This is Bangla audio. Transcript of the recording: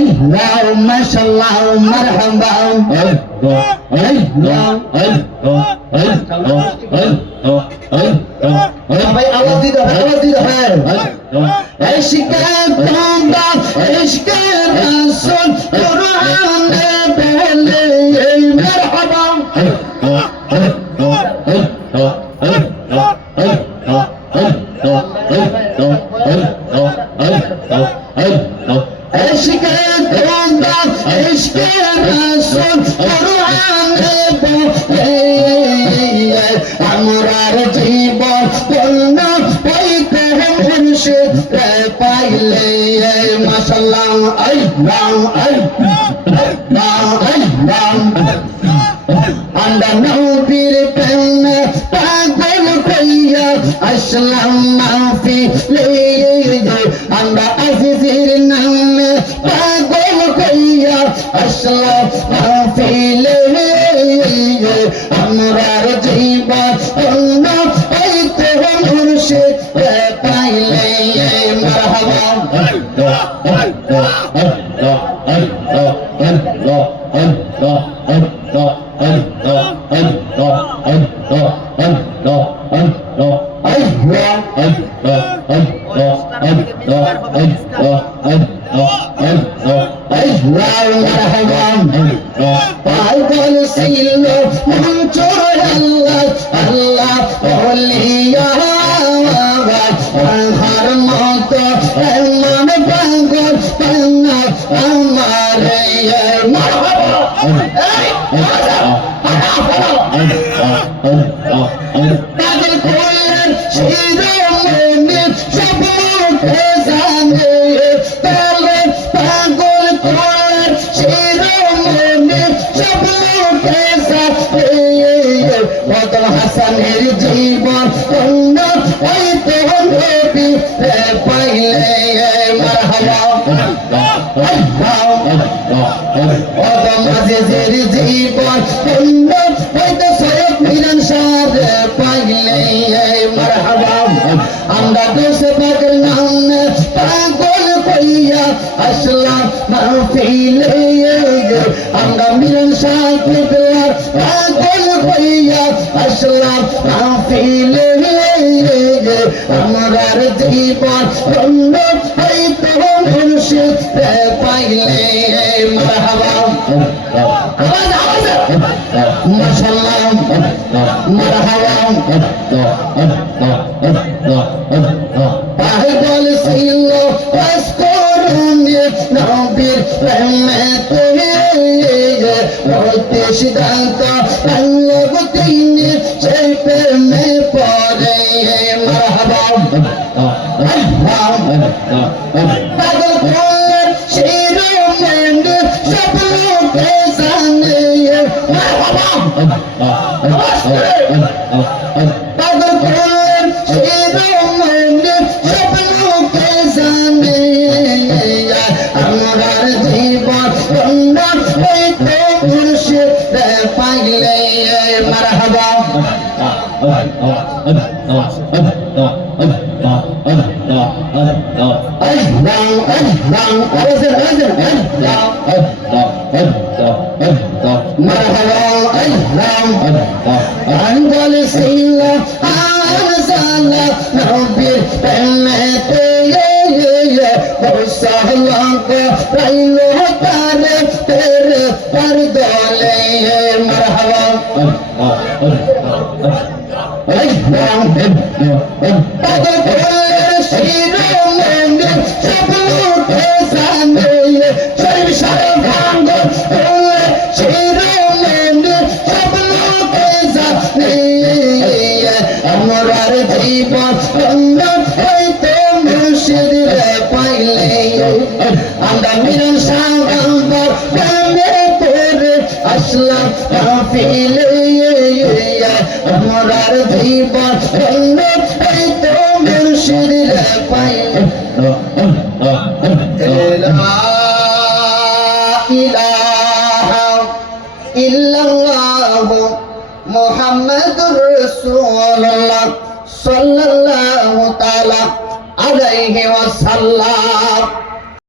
اللهم صل مرحبا সবাই আওয়াজ দিতে হবে আওয়াজ দিতে হবে ইশকে তোমরা ইশকে রাসূল কোরআনে বলে মারহাবা ইশকে তোমরা ইশকে রাসূল কোরআনে বলে আমরার জীবন পূর্ণ হইতে মুর্শিদ পাইলে মাশাআল্লাহ আল্লাহ আল্লাহ আল্লাহ আমরা নবীর প্রেমে পাগল হইয়া আসলাম মাহফিলে আমরা আজিজের নামে পাগল হইয়া আসলাম মাহফিলে আমরার জীবন পূর্ণ হইতে মুর্শিদ পাইলে মারহাবা পাগল ছিল মঞ্চর আল্লাহ আল্লাহ বলিয়া আল্লাহর মতো এমন পাগল পানা আমার পাগল করলেন শিরোমণি সব মুখে জানে তাহলে পাগল করলেন শিরোমণি সব মুখে জানে বদল হাসানের জীবন উন্নত হইতে নবী পাইলে মারহাবা বদল আজিজের জীবন উন্নত হইতে সৈয়দ মিলন শাহ পাইলে মারহাবা আমরা দেশে পাগল নামে পাগল কইয়া আসলাম মাহফিলে আমরা মিলন শাহ কিবলার পাগল কইয়া আসলাম মাহফিলে আমরার জীবন উন্নত হইতে মুর্শিদ পাইলে মারহাবা মাশাআল্লাহ মারহাবা পাগল ছিল আসকরুনি নবীর প্রেমেতে হইতে সিদ্ধান্ত আল্লাহ তিনি সেই প্রেমে পড়ে মারহাবা পাগল করলেন শিরোমণি সব লোকে জানে মারহাবা পাগল করলেন শিরোমণি সব লোকে জানে আমরার জীবন উন্নত হইতে মুর্শিদ পাইলে মারহাবা পাগল ছিল আজালা নবীর প্রেমেতে বসালাকে পাইল তারে তেরে পর দলে মারহাবা পাগল করলেন শিরোমণি সব লোকে জানে শরীফ সাহেব ভাঙ্গ করলেন শিরোমণি সব লোকে জানে আমরার জীবন উন্নত হইতে মুর্শিদ পাইলে আমরা মিলন শাহ প্রেমে পড়ে আসলাম মাহফিলে আমরার জীবন উন্নত হইতে মুর্শিদ পাইলে লা ইলাহা ইল্লাল্লাহ মুহাম্মাদুর রাসূলুল্লাহ সাল্লাল্লাহু তাআলা আলাইহি ওয়াসাল্লাম।